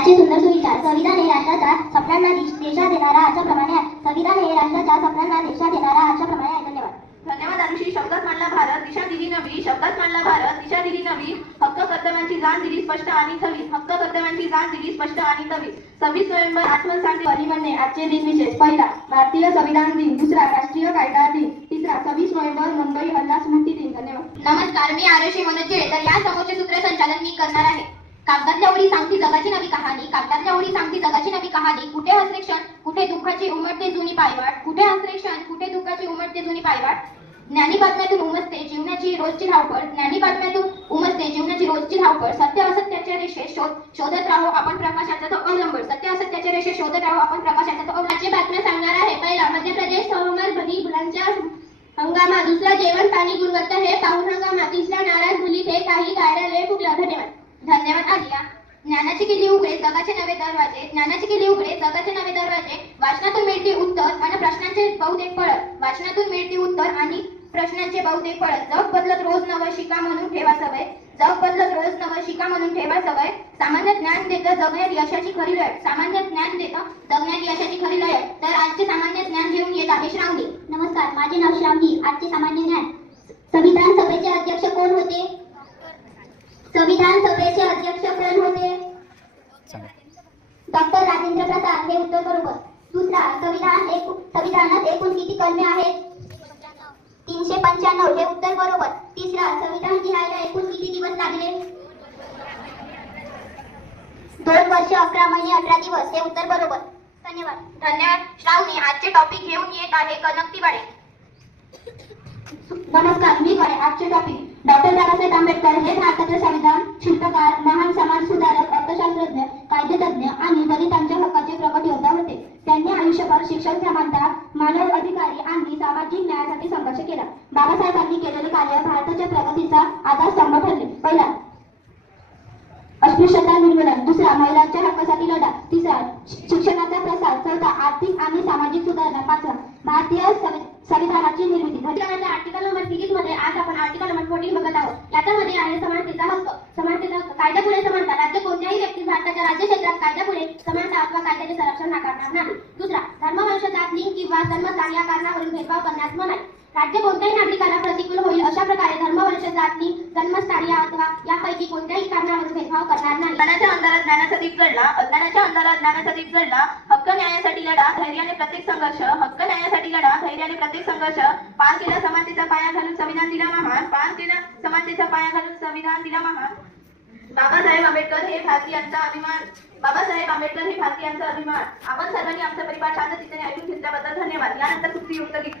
याचे सुंदर सुविचार. संविधान हे राष्ट्राच्या स्वप्नांना दिशा देणारा आरशाप्रमाणे आहे. संविधान हे राष्ट्राच्या स्वप्नांना दिशा देणारा आरशाप्रमाणे आहे. धन्यवाद. धन्यवाद अनुश्री. शब्दात मांडला भारत, दिशा दिली नवी. शब्दात मांडला भारत, दिशा दिली नवी. हक्क कर्तव्यांची जाण दिली स्पष्ट आणि थवी. हक्क कर्तव्यांची जाण दिली स्पष्ट आणि थवी. 26 नोव्हेंबर आठवण सांगते परिमलने. आजचे दिन विशेष. पहिला, भारतीय संविधान दिन. दुसरा, राष्ट्रीय कायदा दिन. तिसरा, 26 नोव्हेंबर मुंबई हल्ला स्मृती दिन. धन्यवाद. नमस्कार, मी आरुषी मनोज जेळे. तर या समोरचे सूत्रसंचालन मी करणार आहे. कागदातल्या ओळी सांगती जगाची नवी कहाणी. कागदातल्या ओळी सांगती जगाची नवी कहाणी. कुठे हसरे क्षण, कुठे दुःखाची उमटते जुनी पायवाट. कुठे हसरे क्षण, कुठे दुःखाची उमटते जुनी पायवाट. ज्ञानी बातम्यातून उमजते जीवनाची रोजची धावपळ. ज्ञानी बातम्यातून उमजते जीवनाची रोजची धावपळ. सत्य असत्याच्या रेषेत शोधत राहू आपण प्रकाशाचा तो अवलंबन. सत्य असत्याच्या रेषेत शोधत राहू आपण प्रकाशाचा तो अवलंबन. बातम्या सांगणार आहे. पहिला, मध्य प्रदेश हवामान बदी फुलांच्या हंगामा. दुसरा, जेवण पाणी गुणवत्ता हे पाहून हंगामा. तिसरा, नाराज मुली ते काही गाड्या लय फुगल्या. धन्यवाद. धन्यवाद आलिया. ज्ञानाची किल्ली उघडे जगाचे नवे दरवाजे. ज्ञानाची किल्ली उघडे जगाचे नवे दरवाजे. वाचनातून मिळते उत्तर आणि प्रश्नांचे बहुतेक फळ. वाचनातून मिळते उत्तर आणि प्रश्नांचे बहुतेक फळ. जग बदलत रोज नवं शिका म्हणून ठेवा सवय. जग बदलत रोज नवं शिका म्हणून ठेवा सवय. सामान्य ज्ञान देतं जगण्यात यशाची खरी लय. सामान्य ज्ञान देतं जगण्यात यशाची खरी लय. तर आजचे सामान्य ज्ञान घेऊन येत आहे श्रावणी. नमस्कार, माझे नाव श्रावणी. आजचे सामान्य ज्ञान. संविधान सभेचे अध्यक्ष कोण होते? संविधान सभेचे अध्यक्ष कोण होते? डॉक्टर राजेंद्र प्रसाद. हे उत्तर बरोबर. दुसरा, संविधानात एकूण किती कलमे आहेत? 395. हे उत्तर बरोबर. तिसरा, संविधान लिहायला एकूण किती दिवस लागले? 2 वर्ष 11 महिने 18 दिवस. हे उत्तर बरोबर. धन्यवाद. धन्यवाद श्रावणी. आजचे टॉपिक घेऊन येत आहे कनकती बाळे. नमस्कार, मी काय. आजचे टॉपिक. डॉक्टर बाबासाहेब आंबेडकर हे भारताचे संविधान शिल्पकार, महान समाज सुधारक, अर्थशास्त्रज्ञ, कायदेतज्ञ आणि दलितांच्या हक्काचे प्रकट योद्धा होते. त्यांनी आयुष्यभर शिक्षण समानता, मानव अधिकारी आणि सामाजिक न्यायासाठी संघर्ष केला. बाबासाहेबांनी केलेले कार्य भारताच्या प्रगतीचा आधारस्तंभ ठरले. पहिला, अस्पृश्यता निर्मूलन. दुसरा, महिलांच्या हक्कासाठी लढा. तिसरा, शिक्षणाचा प्रसार. चौथा, आर्थिक आणि सामाजिक सुधारणा. पाचवा, भारतीय संविधानाची निर्मिती. संविधानाच्या आर्टिकल नंबर 30 मध्ये आज आपण आर्टिकल नंबर 14 बघत आहोत. याच्यामध्ये आहे समानतेचा हक्क. समानतेचा हक्क. कायद्यापुढे समानता. राज्य कोणत्याही व्यक्ती भारताच्या राज्य क्षेत्रात कायद्यापुढे समानता अथवा कायद्याचे संरक्षण नाकारणार नाही. दुसरा, धर्म, वंश, जात, लिंग किंवा जन्मस्थान या कारणावरून भेदभाव करण्यास मनाई. राज्य कोणत्याही नागरिकाला प्रतिकूल होईल अशा प्रकारे धर्म, वंश, जात, लिंग, जन्मस्थान या अथवा यापैकी कोणत्याही कारणावरून भेदभाव करणार नाही. ज्ञानाच्या अंधारात ज्ञानाचा दीप जळला. अज्ञानाच्या अंधारात ज्ञानाचा दीप जळला. हक्क न्यायासाठी लढा, धैर्याने प्रत्येक संघर्ष. हक्क न्यायासाठी लढा, धैर्याने प्रत्येक संघर्ष. पार केला समानतेचा पाया घालून संविधान दिला महान. पार केला समानतेचा पाया घालून संविधान दिला महान. बाबासाहेब आंबेडकर हे भारतीयांचा अभिमान. बाबासाहेब आंबेडकर हे भारतीयांचा अभिमान. आपण सर्वांनी आमचा परिवार शांततेने ऐकून घेतल्याबद्दल धन्यवाद. यानंतर सुप्ती युक्त गीत.